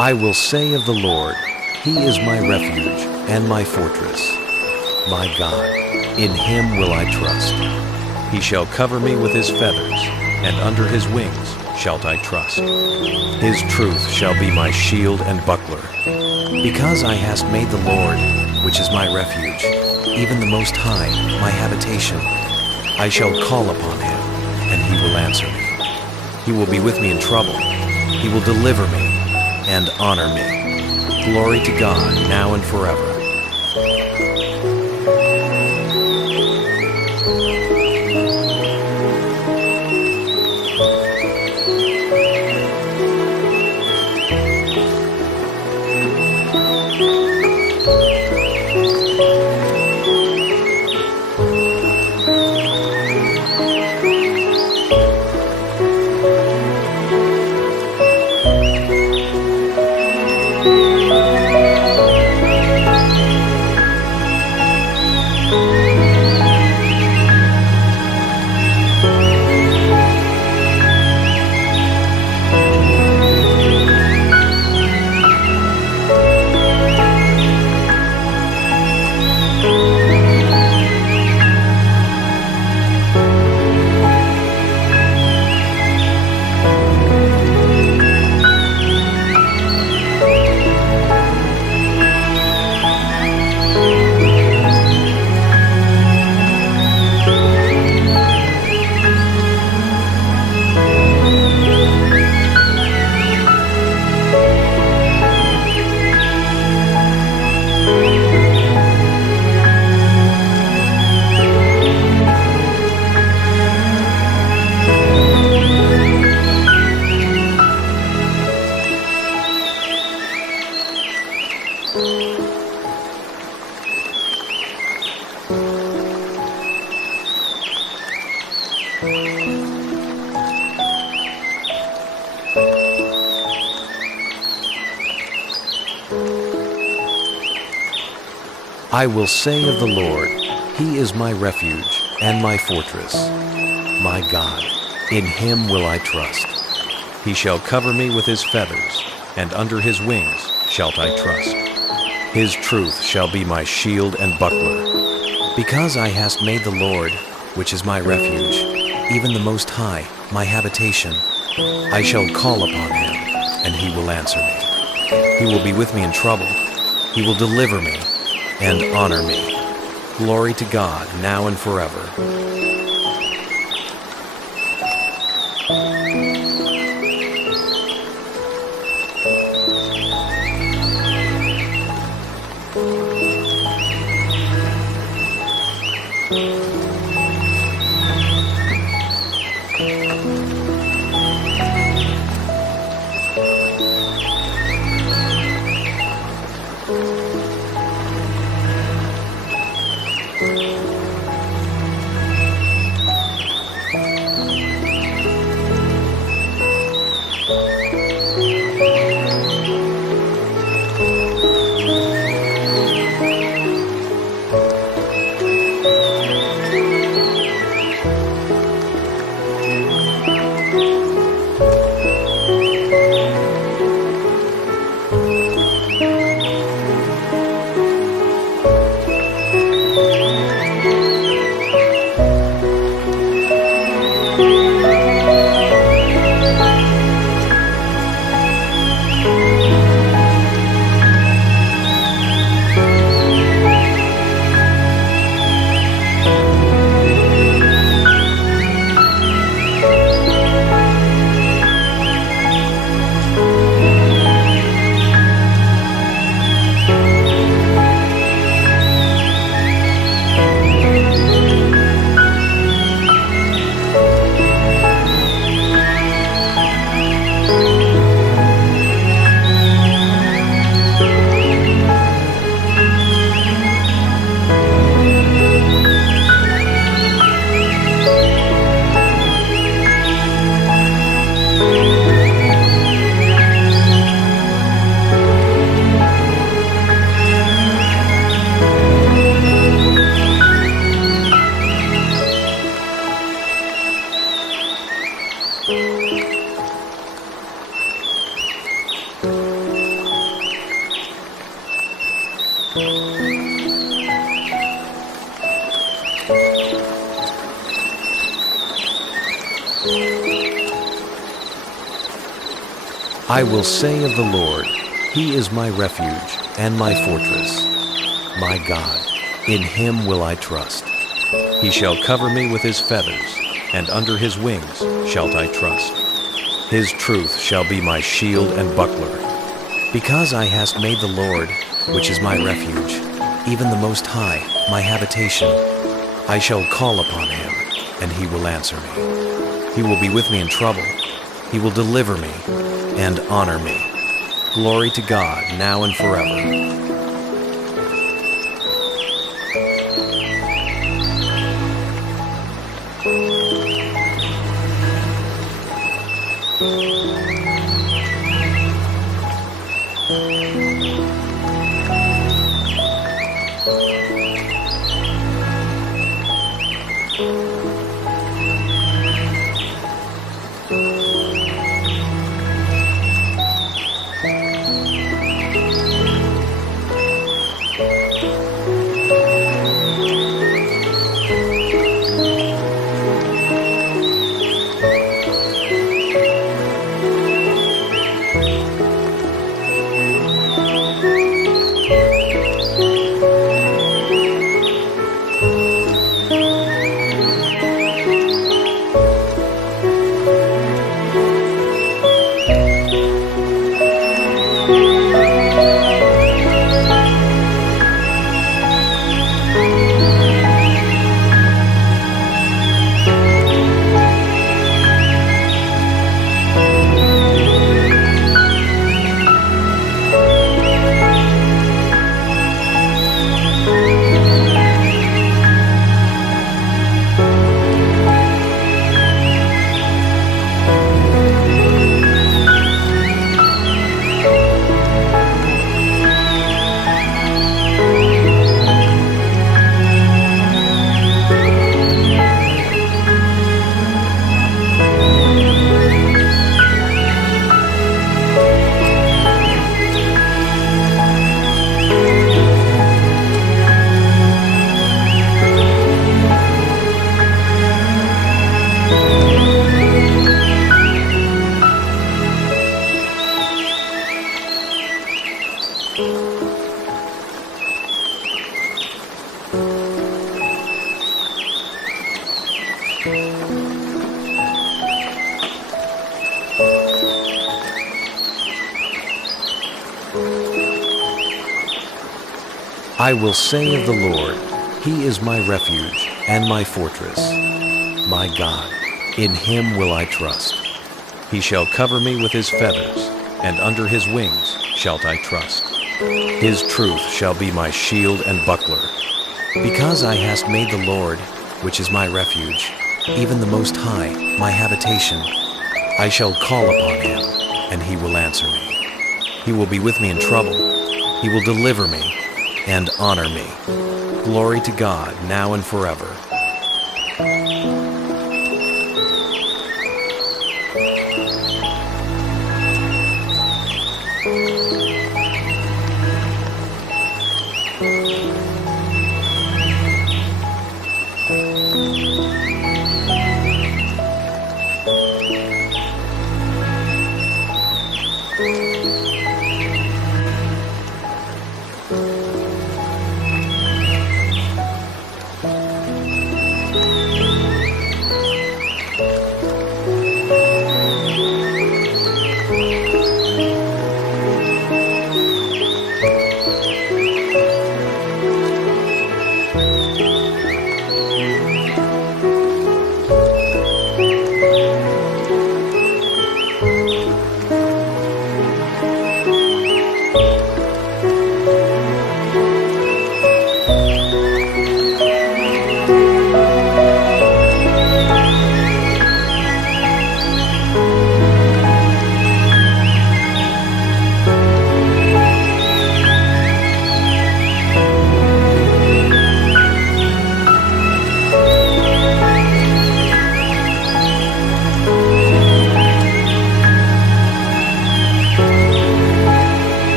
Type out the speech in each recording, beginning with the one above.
I will say of the Lord, He is my refuge and my fortress. My God, in Him will I trust. He shall cover me with His feathers, and under His wings shalt I trust. His truth shall be my shield and buckler. Because I hast made the Lord, which is my refuge, even the Most High, my habitation, I shall call upon Him, and He will answer me. He will be with me in trouble. He will deliver me and honor me. Glory to God, now and forever. I will say of the Lord, He is my refuge and my fortress. My God, in Him will I trust. He shall cover me with His feathers, and under His wings shalt I trust. His truth shall be my shield and buckler. Because I hast made the Lord, which is my refuge, even the Most High, my habitation, I shall call upon Him, and He will answer me. He will be with me in trouble. He will deliver me and honor me. Glory to God, now and forever. I will say of the Lord, He is my refuge and my fortress, my God. In Him will I trust. He shall cover me with His feathers, and under His wings shalt I trust. His truth shall be my shield and buckler. Because I hast made the Lord, which is my refuge, even the Most High, my habitation, I shall call upon Him, and He will answer me. He will be with me in trouble. He will deliver me and honor me. Glory to God, now and forever. I will say of the Lord, He is my refuge and my fortress, my God. In Him will I trust. He shall cover me with His feathers, and under His wings shalt I trust. His truth shall be my shield and buckler. Because I hast made the Lord, which is my refuge, even the Most High, my habitation, I shall call upon Him, and He will answer me. He will be with me in trouble. He will deliver me and honor me. Glory to God, now and forever.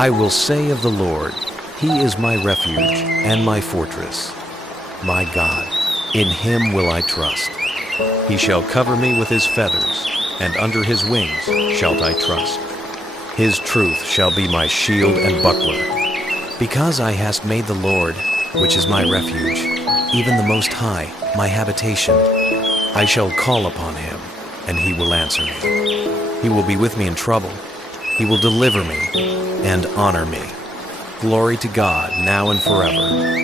I will say of the Lord, He is my refuge and my fortress, my God. In Him will I trust. He shall cover me with His feathers, and under His wings shalt I trust. His truth shall be my shield and buckler. Because I hast made the Lord, which is my refuge, even the Most High, my habitation, I shall call upon Him, and He will answer me. He will be with me in trouble. He will deliver me and honor me. Glory to God, now and forever.